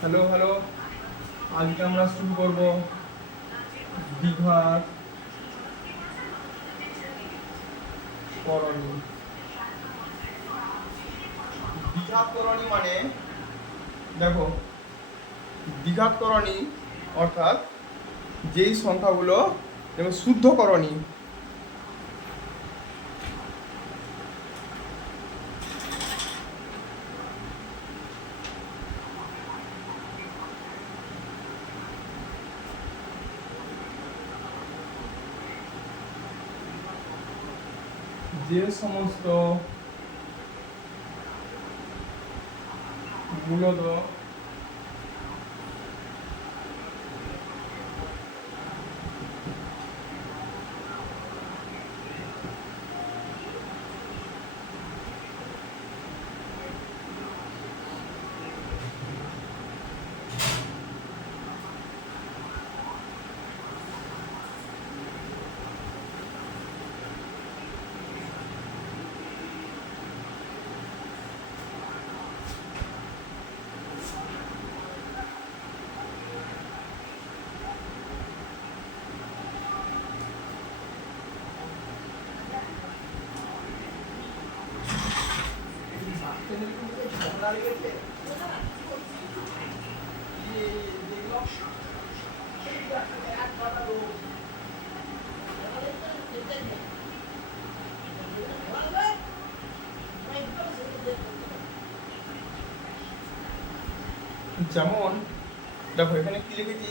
Hello hello, আজকে আমরা শুরু করব দ্বিঘাত করণী। দ্বিঘাত করণী মানে দেখো, দ্বিঘাত করণী অর্থাৎ যেই সংখ্যাগুলো যেমন শুদ্ধ করণী, যে সমস্ত মূলত যেমন দেখো এখানে কি লিখেছি,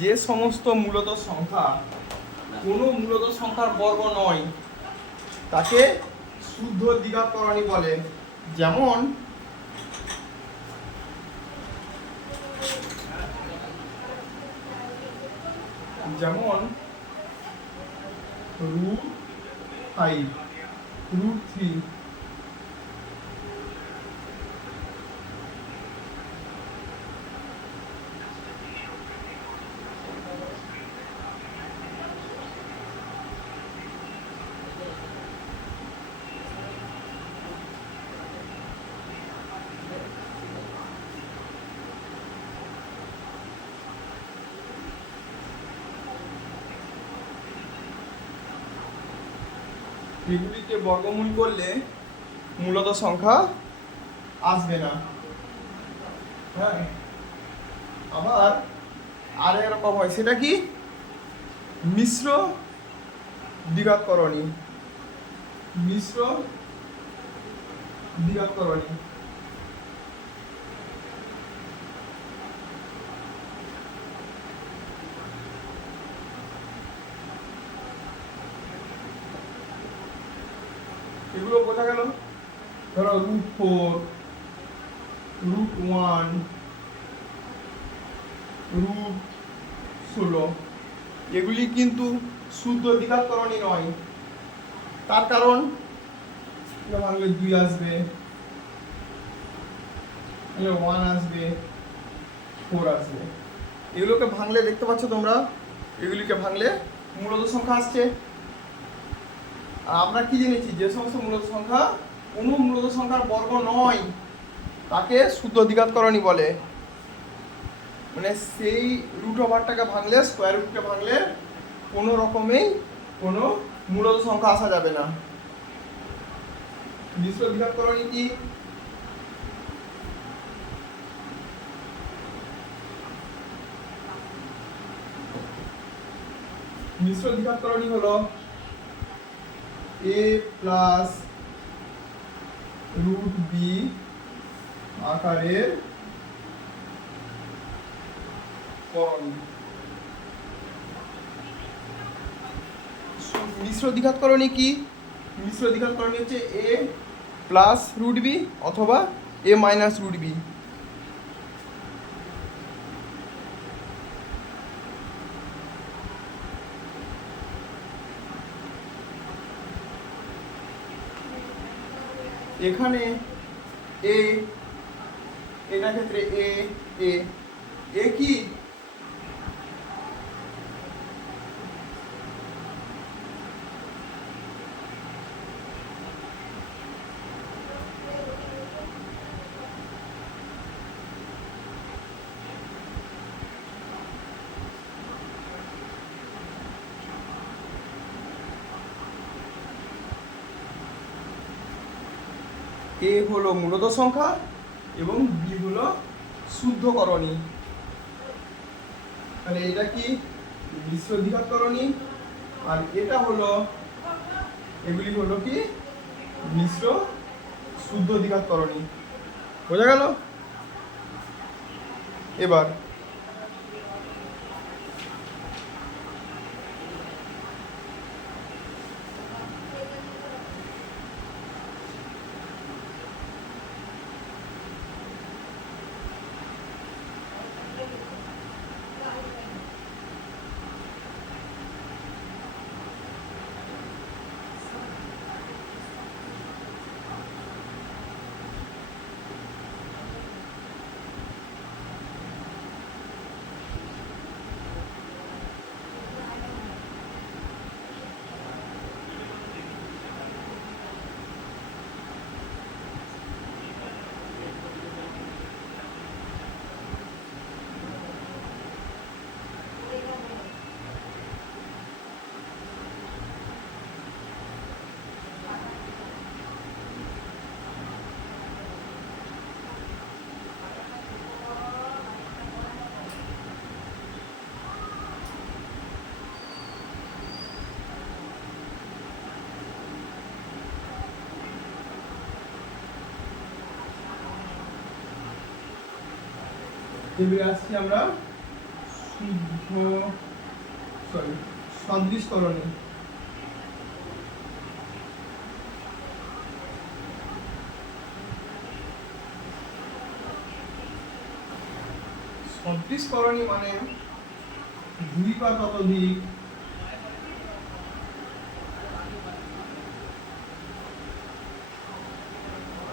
যে সমস্ত মূলত সংখ্যা কোনো মূলত সংখ্যার বর্গ নয় তাকে শুদ্ধ দ্বিঘাত করণী বলে। যেমন যেমন √5, √3, এগুলিকে বর্গমূল করলে মূলত সংখ্যা আসবে না। হ্যাঁ, আবার আর এরকম হয়, সেটা কি মিশ্র দ্বিঘাত করণী। মিশ্র দ্বিঘাত করণী এগুলো বোঝা গেল। ধরো √4, √1, √16 এগুলি কিন্তু শুদ্ধ দ্বিঘাত করণী নয়। তার কারণ ভাঙলে 2 আসবে, 1 আসবে, 4 আসবে। এগুলোকে ভাঙলে দেখতে পাচ্ছ তোমরা, এগুলিকে ভাঙলে মূলত সংখ্যা আসছে। আর আমরা কি জেনেছি, যে সমস্ত মূলত সংখ্যা কোনো মূলত সংখ্যার বর্গ নয় তাকে শুদ্ধ দ্বিঘাত করণী বলে। মানে সেই রুট ওভারটাকে ভাঙলে, স্কোয়ার রুটকে ভাঙলে কোনো রকমেই কোনো মূলত সংখ্যা আসা যাবে না। মিশ্র দ্বিঘাত করণী কি? মিশ্র দ্বিঘাত করণী হলো a প্লাস √b আকারের করণী। মিশ্র দ্বিঘাত করণী কি? মিশ্র দ্বিঘাত করণী হচ্ছে a প্লাস √b অথবা a মাইনাস √b। এখানে a, এটা ক্ষেত্রে a কি? এ হলো মূলত সংখ্যা এবং বি হলো শুদ্ধকরণী। তাহলে এটা কি মিশ্র দ্বিঘাতকরণী, আর এটা হলো, এগুলি হলো কি মিশ্র শুদ্ধ দ্বিঘাতকরণী। বোঝা গেল? এবার এবারে আসছি আমরা সদৃশকরণী। সদৃশকরণী মানে দুই বা ততোধিক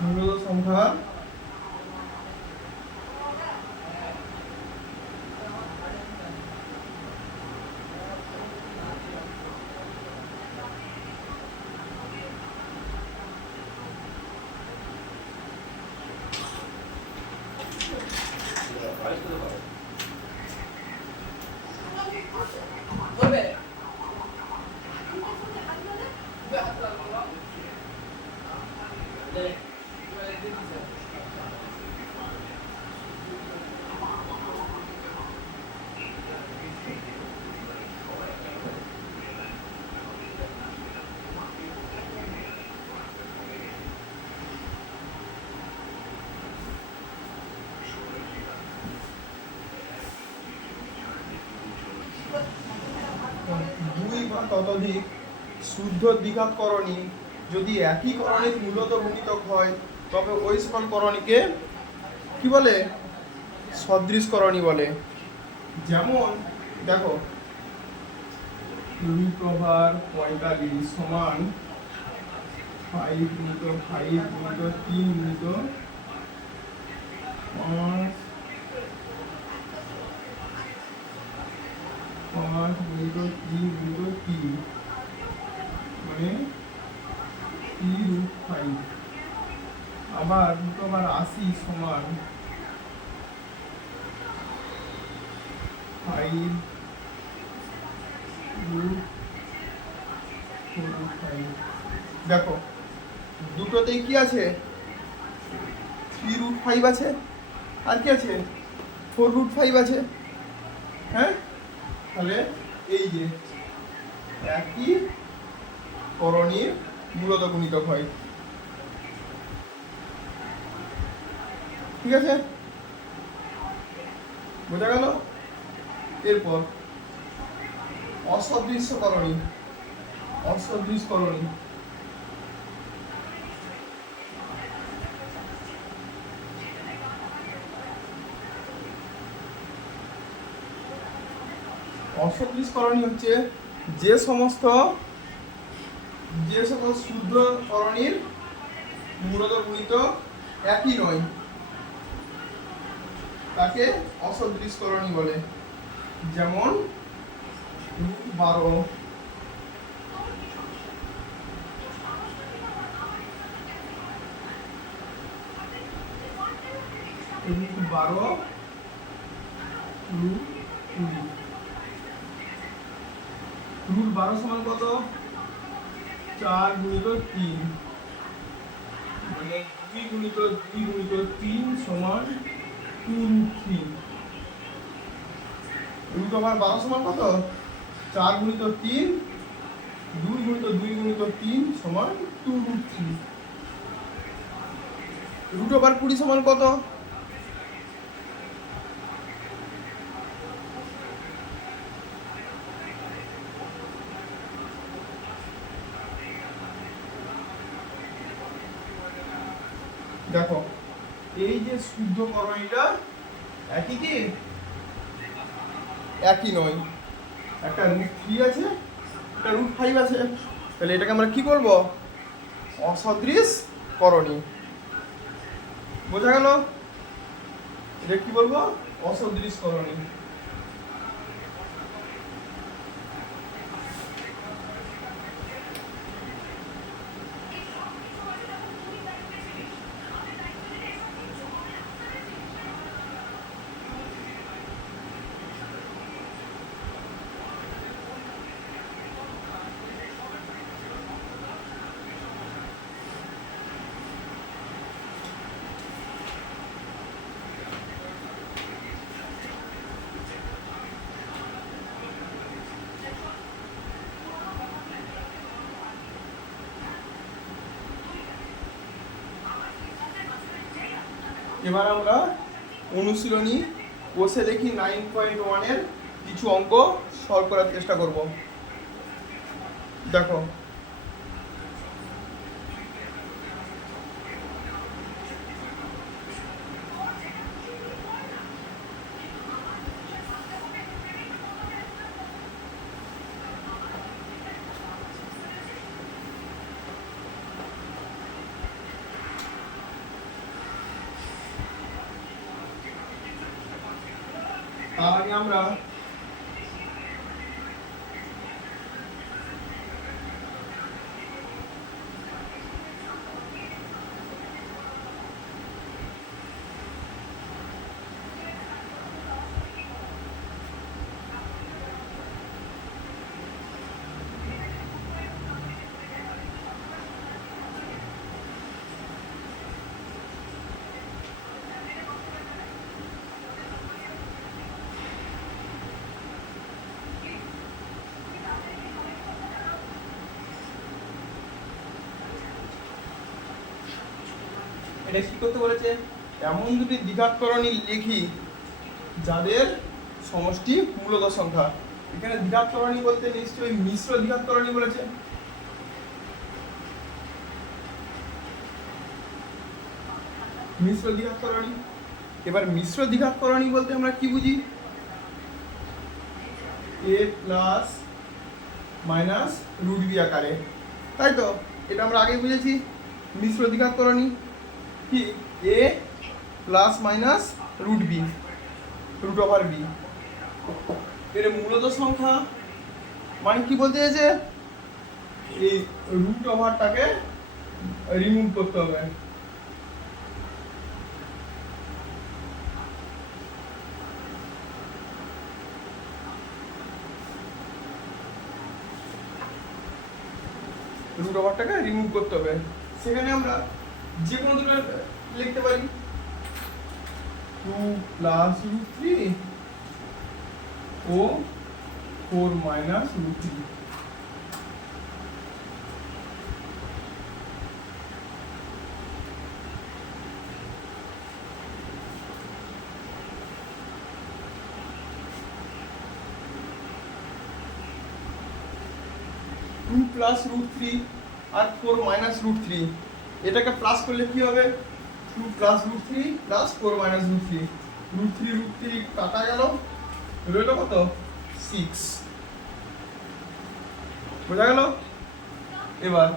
মূলত সংখ্যা দুই বা ততোধিক শুদ্ধ দ্বিঘাতকরণী যদি একই করণীর মূলত গুণিতক হয় তবে ওই সকল করণীকে কি বলে? সদৃশকরণী বলে। যেমন দেখো, √5 সমান 5 গুণিত 5 গুণিত 3 গুণিত 5 গুণিত 3 গুণিত 3 মানে 3√5। আবার √80 সমান 5√4√5। দেখো দুটোতেই কি আছে? 3√5 আছে, আর কি আছে? 4√5 আছে। হ্যাঁ, তাহলে এই যে একই করণীর মূলত গুণিতক হয়। ঠিক আছে, বোঝা গেল? এরপর অসদৃশকরণী। অসদৃশকরণী অসদৃশকরণী হচ্ছে যে সকল শুদ্ধ করণীর মূলত গুণিতক একই নয় তাকে অসদৃশকরণী বলে। যেমন √12 √12 সমান কত? 4 গুণিত 3 মানে 2 গুণিত 2 গুণিত 3 সমান 2√3। রুট ওভার 12 সমান কত? 4 গুণিত 3, 2 গুণিত 2 গুণিত 3 সমান 2√3। রুট ওভার 20 সমান কত? দেখো এই যে শুদ্ধকরণ এটা একই কি? একই নয়। একটা √3 আছে, একটা √5 আছে, তাহলে এটাকে আমরা কি করব? অসদৃশ করণী। বোঝা গেল? এটা কি বলবো? অসদৃশ করণী। এবার আমরা অনুশীলনী বসে দেখি 9.1 এর কিছু অঙ্ক সলভ করার চেষ্টা করব। দেখো তার আগে আমরা এটা কি করতে বলেছে? এমন দুটি দ্বিঘাতকরণী লিখি যাদের সমষ্টি মূলদ সংখ্যা। এখানে দ্বিঘাতকরণী বলতে নিশ্চয়ই মিশ্র দ্বিঘাতকরণী বলেছে। মিশ্র দ্বিঘাতকরণী। এবার মিশ্র দ্বিঘাতকরণী বলতে আমরা কি বুঝি? a plus minus root B আকারে, তাই তো? এটা আমরা আগে বুঝেছি। মিশ্র দ্বিঘাতকরণী কি? a plus minus root B, root over B. এর মূলত সংখ্যা মানে কি বলতে চাইছে? এই রুট ওভারটাকে রিমুভ করতে হবে। রুট ওভারটাকে রিমুভ করতে হবে। সেখানে আমরা যে কোনো দুটো লিখতে পারি, 2 প্লাস √3 ও 4 মাইনাস √3। প্লাস √3 আর 4 মাইনাস √3, এটাকে প্লাস করলে কি হবে? 2 প্লাস √3 প্লাস 4 মাইনাস √3। √3 কাটা গেল, রইল কত? 6। বোঝা গেল? এবার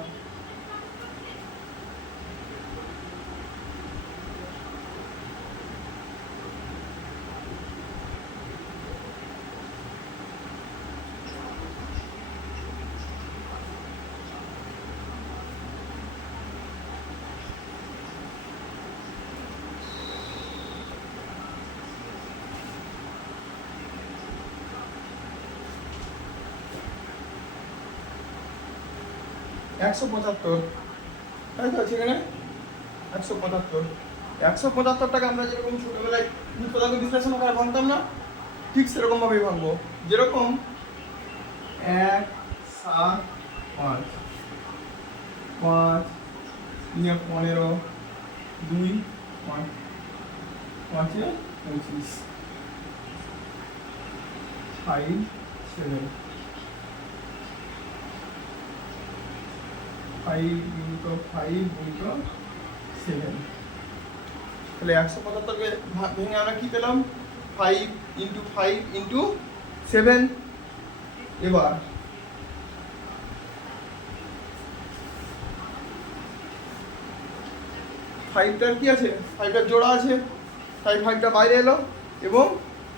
একশো 75, তাই তো? সেখানে 175। 175টাকে আমরা যেরকম ছোটবেলায় উৎপাদক বিশ্লেষণ আকারে ভাঙতাম না, ঠিক সেরকম ভাবেই ভাঙবো। যেরকম 1 7 5 5 15 2 5 5 25 5 7 5 গুণিত 5 গুণিত 7। তাহলে 175কে ভেঙে আমরা কি পেলাম? 5 ইন্টু 5 ইন্টু 7। এবার ফাইভটার কি আছে? ফাইভটার জোড়া আছে, তাই ফাইভটা বাইরে এলো এবং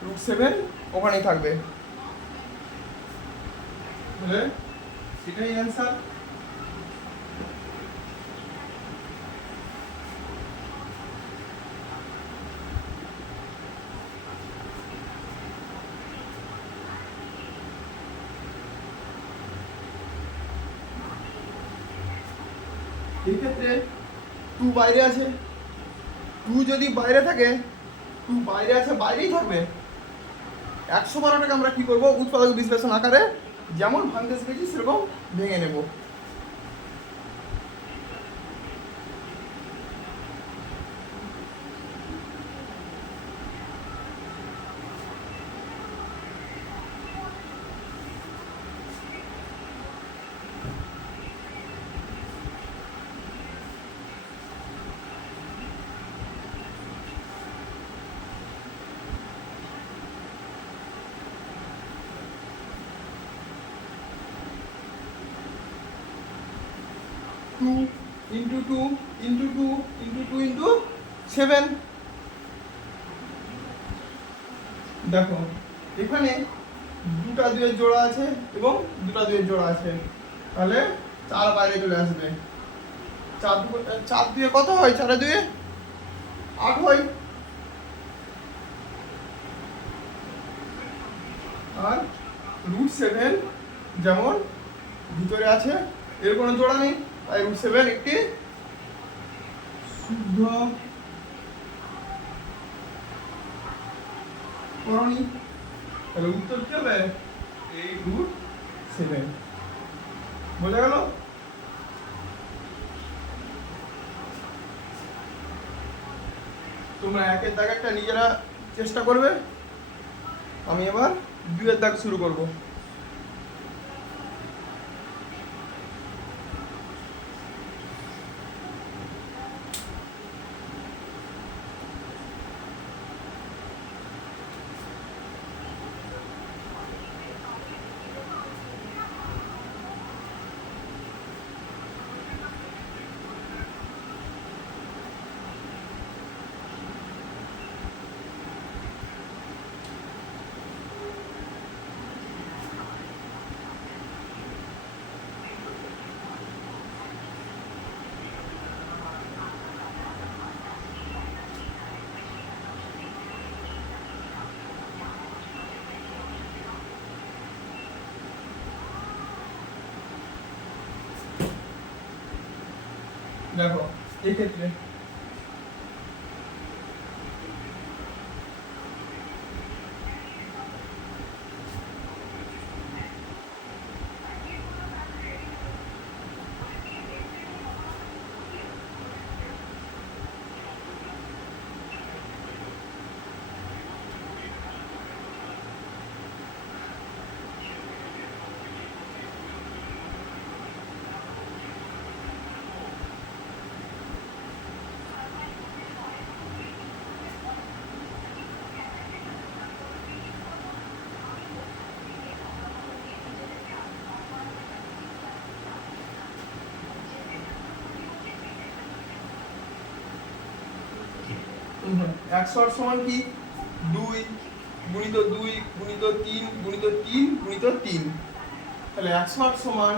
√7 ওখানেই থাকবে। তাহলে এটাই অ্যান্সার। এই ক্ষেত্রে 2 বাইরে আছে, 2 যদি বাইরে থাকে, 2 বাইরে আছে, বাইরেই থাকবে। 112টাকে আমরা কি করব? উৎপাদক বিশ্লেষণ আকারে যেমন ভাঙতে শিখেছি সেরকম ভেঙে নেব। Two into 2 into 2 into 2 into 7। দেখো এখানে দুটা দুয়ের জোড়া আছে এবং দুটা দুয়ের জোড়া আছে, তাহলে 4 বাইরে চলে আসবে। 4 দুয়ে কত হয়? 4 দুয়ে 8 হয়। আর √7 যেমন ভিতরে আছে, এর কোনো জোড়া নেই, তাই √7 একটি শুদ্ধ করণী। তাহলে উত্তর কি হবে? এই √7। বোঝা গেল? তোমরা 1-এর দাগেরটা নিজেরা চেষ্টা করবে, আমি এবার 2-এর দাগ শুরু করব। দেখো এক্ষেত্রে একশো আট সমান কি? 2 গুণিত 2 গুণিত 3 গুণিত 3 গুণিত 3। তাহলে 108 সমান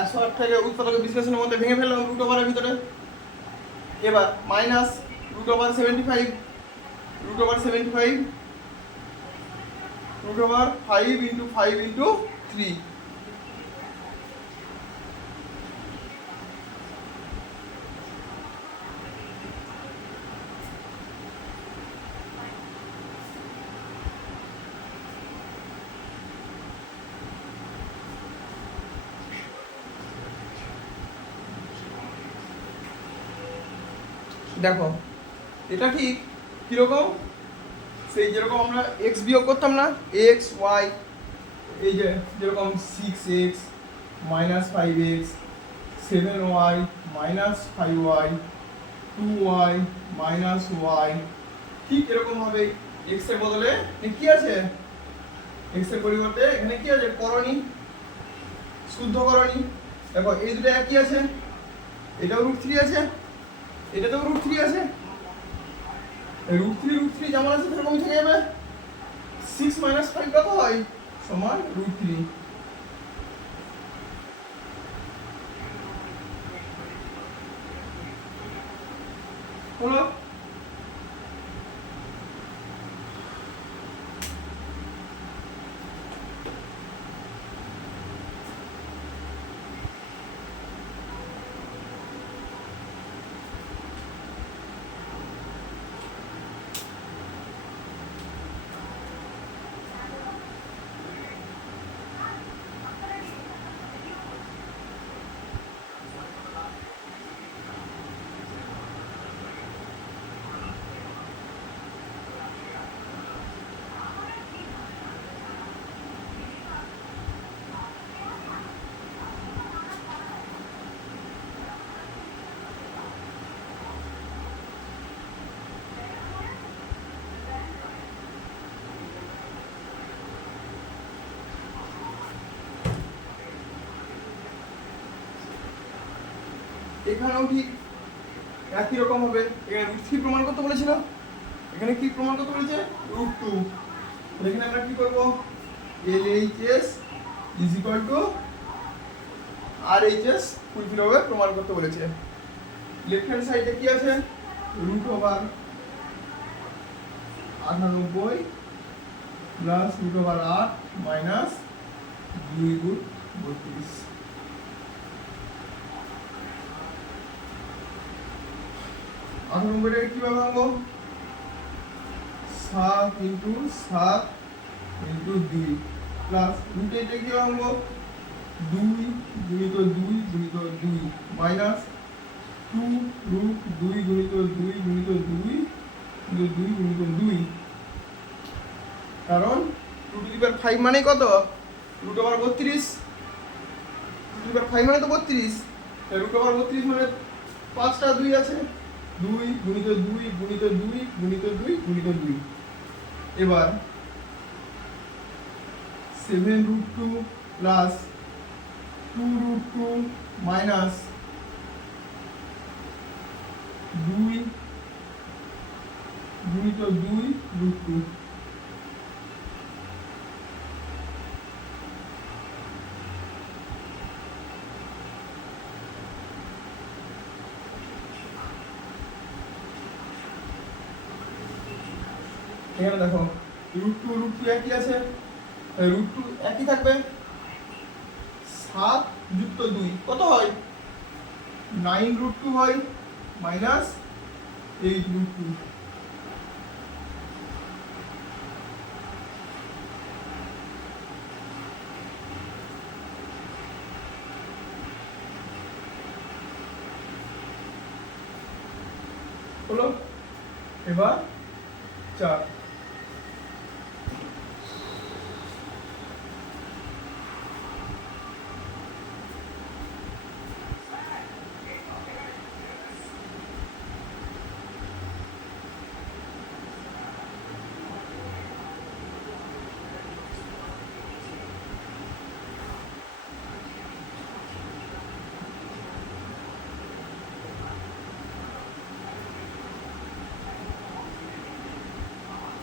108 থেকে উৎপাদক বিশ্লেষণের মধ্যে ভেঙে ফেললাম √এর ভিতরে। এবার মাইনাস √75 √75 √5 ইন্টু 5 ইন্টু 3। দেখো এটা ঠিক কীরকম, সেই যেরকম আমরা এক্স বিয়োগ করতাম না, এক্স ওয়াই, এই যে যেরকম 6x -5x, 7y -5y, 2y -y, ঠিক এরকমভাবে x এর বদলে কি আছে, x এর পরিবর্তে এখানে কি আছে, করণী, শুদ্ধ করণী। দেখো এই দুটো একই আছে, এটাও √3 আছে, এটাতেও √3 আছে, √3 যেমন আছে সেরকমই থেকে যাবে। 6 - 5 কত হয়, সমান √3। হলো এখানেও ঠিক একই রকম হবে। এখানে √3 প্রমাণ করতে বলেছিল, এখানে কি প্রমাণ করতে বলেছে, √2। এখানে আমরা কি করব, LHS = RHS ফুলফিল হবে প্রমাণ করতে বলেছে। লেফট হ্যান্ড সাইডে কি আছে, √98 প্লাস √8 মাইনাস 2 × 32। নম্বরে কিভাবে ভাঙবো, 7 × 7 × 2 প্লাস √8 কি ভাঙবো, 2 × 2 × 2 মাইনাস 2 √2 × 2 × 2 × 2 কারণ 2⁵ মানে কত, √32, 2⁵ মানে তো 32, √32 মানে 5টা 2 আছে, 2 × 2 × 2 × 2 × 2। এবার 7√2 প্লাস 2√2 মাইনাস 2 × 2 √2। এখানে দেখো √2 একই আছে, √2 একই থাকবে, 7 + 2 কত হয়, 9√2 হয় মাইনাস 8√2। হলো, এবার 4।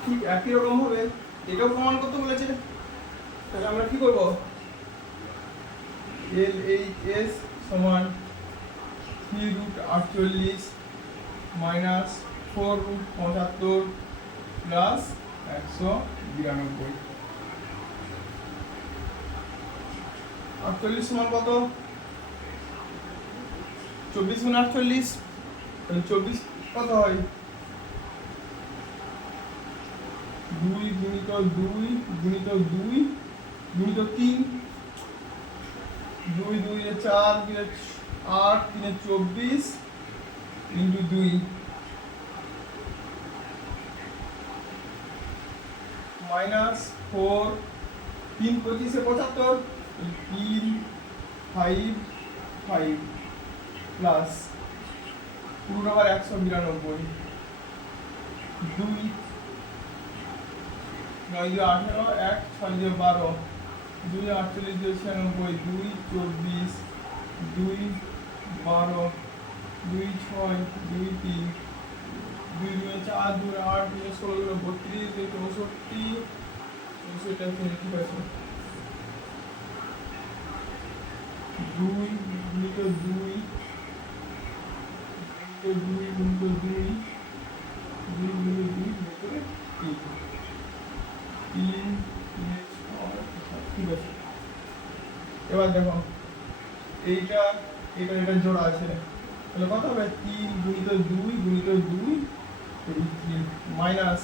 ঠিক একই রকম হবে, এটাও প্রমাণ করতে বলেছে। তাহলে আমরা কি করব, LHS সমান 3√48 মাইনাস 4√75 প্লাস 192। 48 সমান কত, 24 × 48, তাহলে 24 কত হয়, 2 × 2 × 2 × 3, 2 2 4 8 3 24 × 2 মাইনাস 4 3 25 75 3 5 5 প্লাস পুরো আবার 192 2 9 2 18 1 6 2 12 2 48 2 96 2 24 2 12 2 6 2 3 2 2 4 2 8 2 16 32 2 64 এটা ঠিক আছে 2 গুণিত 2 2 গুণিত 2 2 গুণিত 2 গুণিত 3 3 ঠিক আছে। এবার দেখো এইটা এটা এটা জোড়া আছে তাহলে কত হবে 3 গুণিত 2 গুণিত 2 3 minus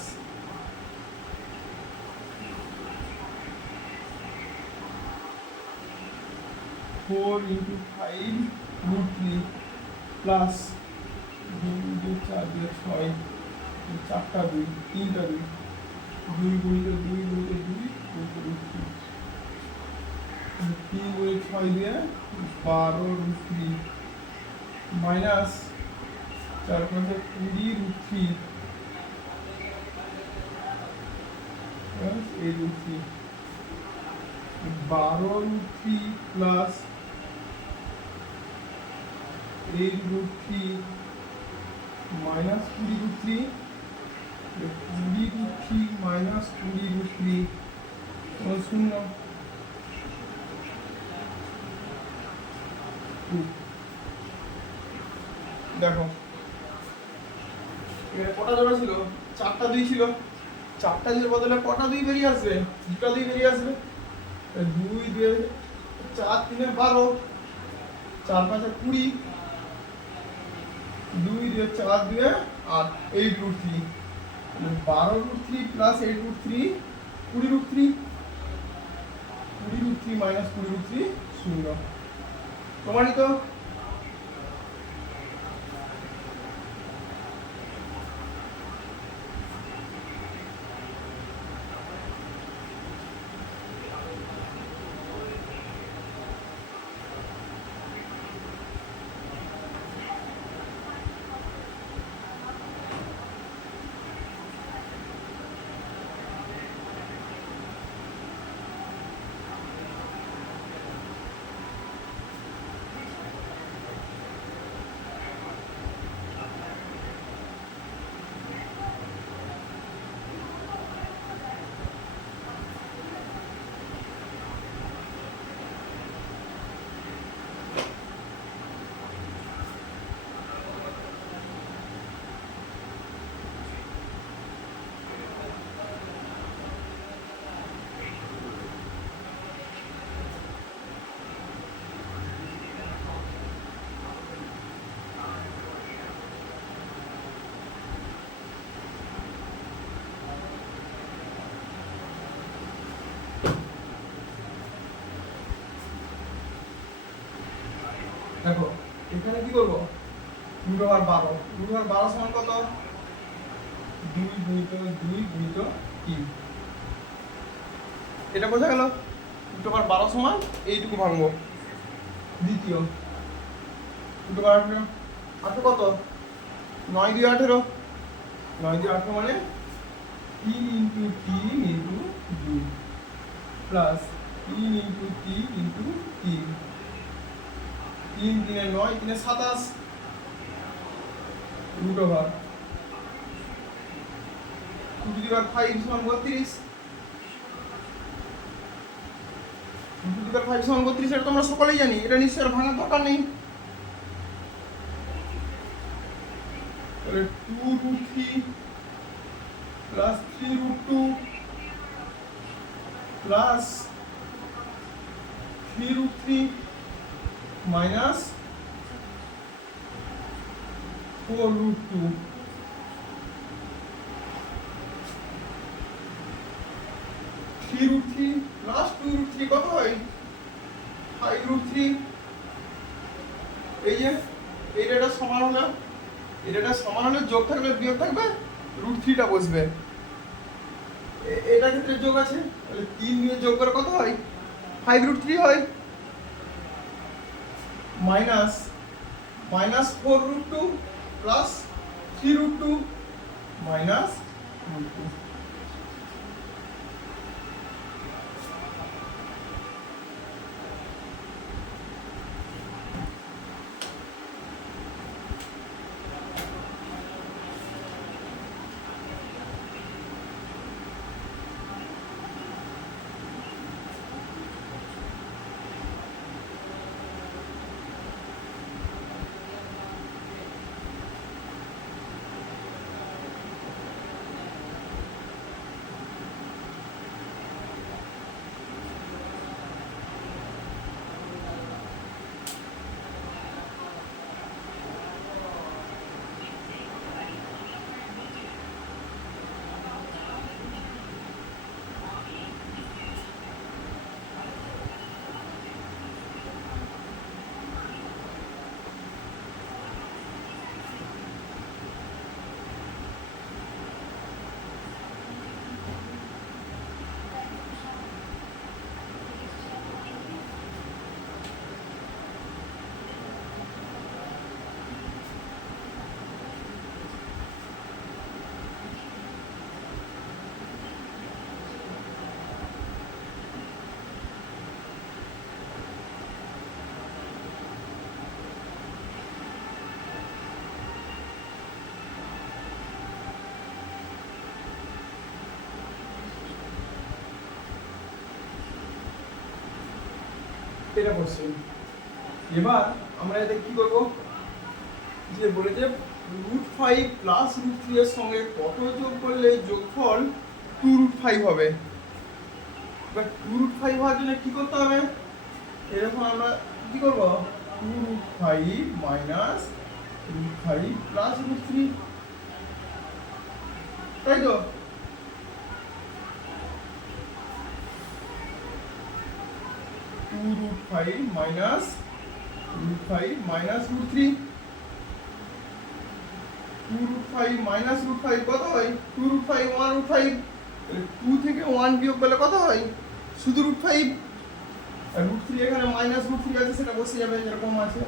4 into 5 root 3 plus 2 into 4 দিয়ে 6 চারটা 2 তিনটা 2 2 গুণিত 2 গুণিত 2 গুণিত root 3 3 গুণিত 6 দিয়ে 12 root 3 মাইনাস 4 পাঁচে 20 root 3 এই root 3 12 root 3 plus 8 root 3 minus 20 root 3 20 root 3 minus 20 root 3 শূন্য 2 দেখো এখানে কটা জোড়া ছিল চারটা 2 ছিল চারটা 2 এর বদলে কটা 2 বেরিয়ে আসবে দুটো 2 বেরিয়ে আসবে 2 2 4 3 12 4 5 20 2 2 4 2 8 8 root 3 12 root 3 plus 8 root 3 20 root 3 20 root 3 minus 20 root 3 শূন্য প্রমাণিত। দেখো এখানে কি করবো রুট ওভার 12 রুট ওভার 12 সমান কত 2 গুণিত 2 গুণিত 3 এটা বোঝা গেল রুট ওভার 12 সমান এইটুকু ভাঙবো দ্বিতীয় রুট ওভার 18 কত 9 2 18 9 2 18 মানে 3 into 3 into 2 plus 3 into 3 into 3 3 3 9 3 27 root over 2 to the power 5 समान 32 2 टू द पावर 5 समान 32 এটা তোমরা সকলেই জানি এটা নিশ্চয় আর ভাঙার দরকার নেই তাহলে 2 root 3 plus 3 root 2 plus 3 root 3 minus 4 root 2 3 root 3 plus 2 root 3 কত হয় 5 root 3 এই যে এটা সমান হলো এটা সমান হলে যোগ থাকবে বিয়োগ থাকবে root 3 টা বসবে এটা ক্ষেত্রে যোগ আছে, তাহলে 3 দিয়ে যোগ করে কত হয়? 5√3 হয়। Minus -4√2 plus 3√2 minus √2। এটা কোশ্চেন। এবার আমরা এতে কি করব, যে বলেছে √5 প্লাস √3 এর সঙ্গে কত যোগ করলে যোগফল 2√5 হবে। এবার 2√5 হওয়ার জন্য কি করতে হবে, এরকম আমরা কি করব, 2√5 মাইনাস √5 প্লাস √3, তাই তো? √5 মাইনাস √5 মাইনাস √3, 2√5 মাইনাস √5 কত হয়? 2√5 1√5, 2 থেকে 1 বিয়োগ করলে কত হয়? শুধু √5। আর √3 এখানে মাইনাস √3 আছে, সেটা বসে যাবে যেরকম আছে।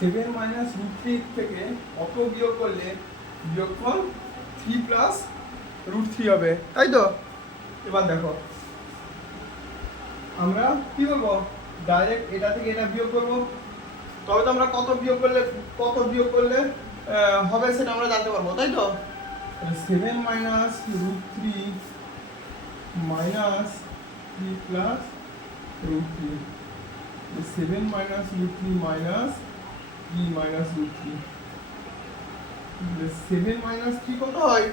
সেভেন মাইনাস √3 থেকে কত বিয়োগ করলে বিয়োগফল 3 প্লাস √3 হবে, তাই তো? এবার দেখো আমরা কি করবো, ডাইরেক্ট এটা থেকে এটা বিয়োগ করবো, তবে তো আমরা কত বিয়োগ করলে হবে সেটা আমরা জানতে পারবো, তাই তো? 7 minus √3 minus 3 plus √3, 7 minus √3 minus 3 minus √3, 7 minus 3 কত হয়?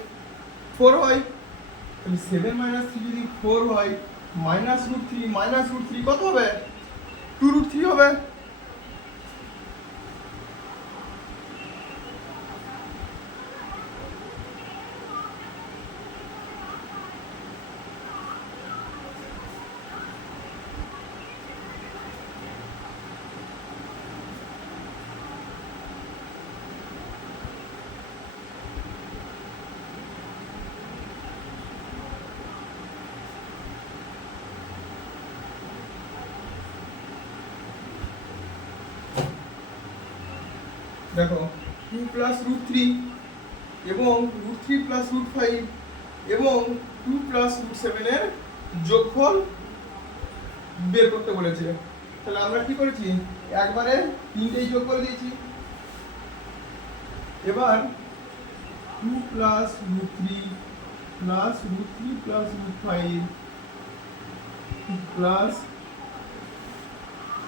4 হয়। তাহলে 7 মাইনাস 3 যদি 4 হয়, মাইনাস √3 কত হবে? 2√3 হবে। দেখো 2 প্লাস রুট থ্রি এবং root three plus root five এবং 2 প্লাস রুট সেভেনের যোগফল বের করতে বলেছে। তাহলে আমরা কি করেছি, একবারে তিনটেই যোগ করে দিয়েছি। এবার 2 plus root three plus root three plus root five plus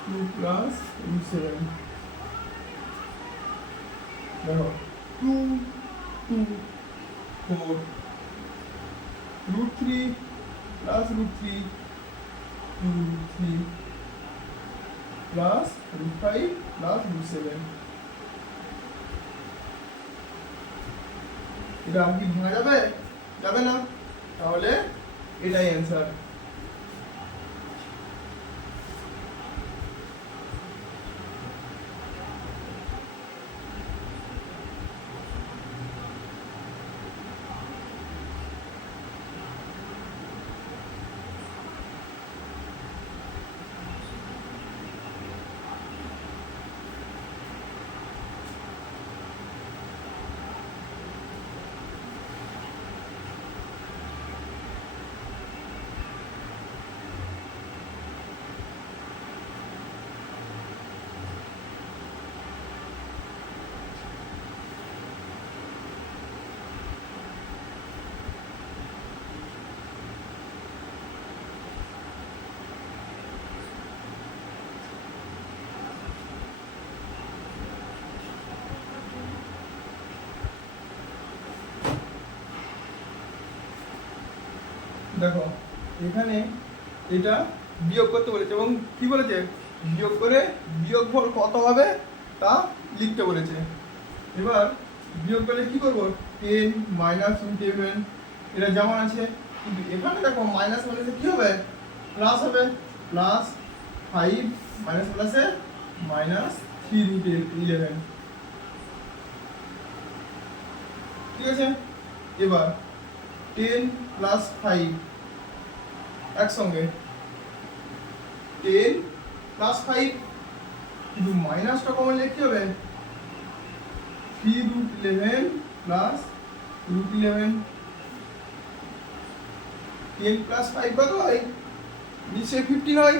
2 plus root seven, দেখো 2 2 4 root three plus root three 2 root three plus root five plus root seven. এটা কি ভাঙা যাবে? যাবে না, তাহলে এটাই অ্যান্সার। দেখো এখানে এটা বিয়োগ করতে বলেছে এবং কি বলেছে, বিয়োগ করে বিয়োগফল কত হবে তা লিখতে বলেছে। এবার বিয়োগ করলে কি করবো, 10 মাইনাস রুট 11 এটা যেমন আছে, কিন্তু এখানে দেখো মাইনাস মাইনাসে কি হবে, প্লাস হবে, প্লাস 5 মাইনাস প্লাসে মাইনাস 3 রুট 11, ঠিক আছে। এবার 10 প্লাস 5 একসঙ্গে 10 প্লাস 5, কিন্তু মাইনাসটা কমন লিখতে হবে, 3 রুট 11 প্লাস রুট 11। 10 প্লাস 5 কত হয়, নিচে 15 হয়,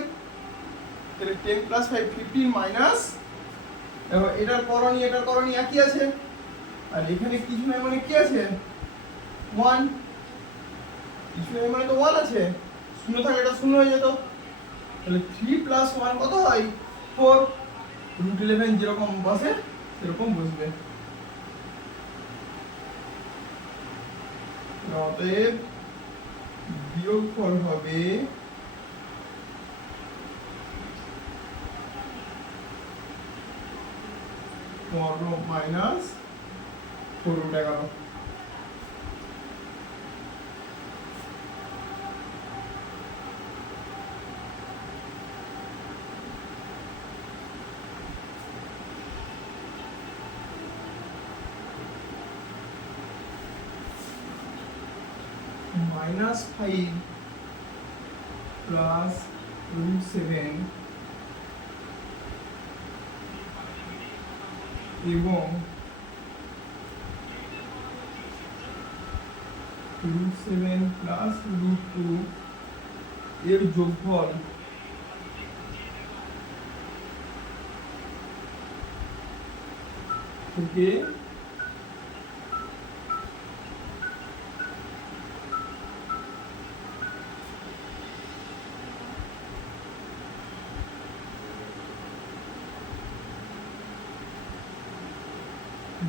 তাহলে 10 প্লাস 5 15 মাইনাস, এটার করণী একই আছে, আর এখানে কিছু নাই মানে কি আছে, 1, কিছু নাই মানে তো 1 আছে, শূন্য থাকলে এটা শূন্য হয়ে যেত, তাহলে 3 প্লাস 1 কত হয়, 4, রুট 11 যেরকম বসে সেরকম বসবে। অতএব বিয়োগফল হবে minus 4 root 11। Minus 5 plus root 7 এবং রুট 7 প্লাস রুট 2 এর যোগফল থেকে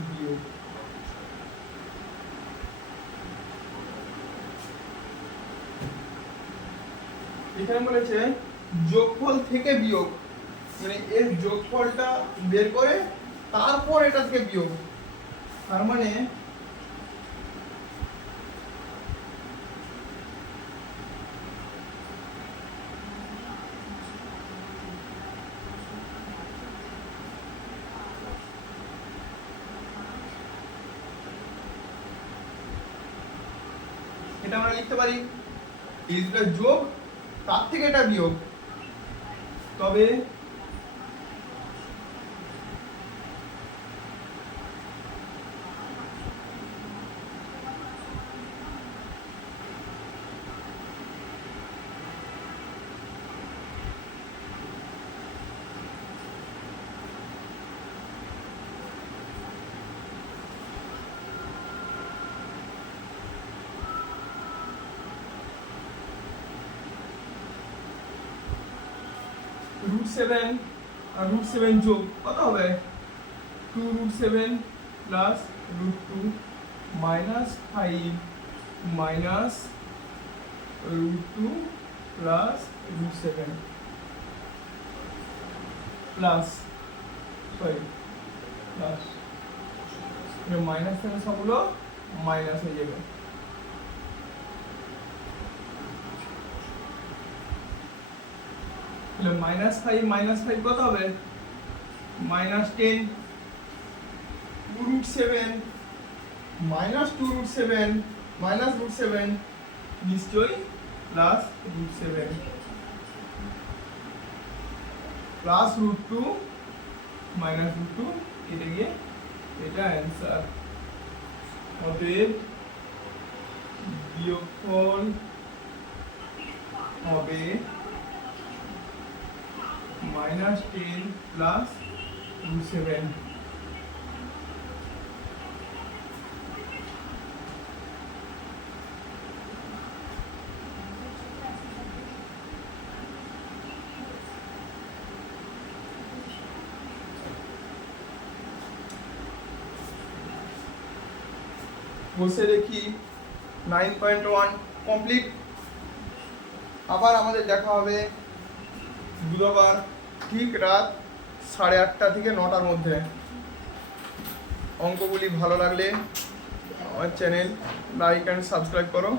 বিয়োগ। এখানে বলেছে যোগফল থেকে বিয়োগ, মানে এর যোগফলটা বের করে তারপর এটা থেকে বিয়োগ, তার মানে এটা আমরা লিখতে পারি এটা যোগ, তার থেকে এটা বিয়োগ, তবে 7 আর √7 যোগ কত হবে 2√7 plus √2 minus 5 minus √2 plus √7 plus plus minus থেকে সবগুলো মাইনাস হয়ে যাবে। তাহলে -5 কত হবে -10 2√7 -2√7 -√7 নিশ্চয়ই প্লাস √7 প্লাস √2 মাইনাস √2 এটা গিয়ে এটা অ্যান্সার। অতএব বিয়োগফল হবে -10 প্লাস √7। বসে দেখি 9.1 কমপ্লিট। আবার আমাদের দেখা হবে বুধবার ঠিক রাত 8:30 থেকে 9টার মধ্যে। অঙ্কগুলি ভালো লাগলে আমার চ্যানেল লাইক অ্যান্ড সাবস্ক্রাইব করো।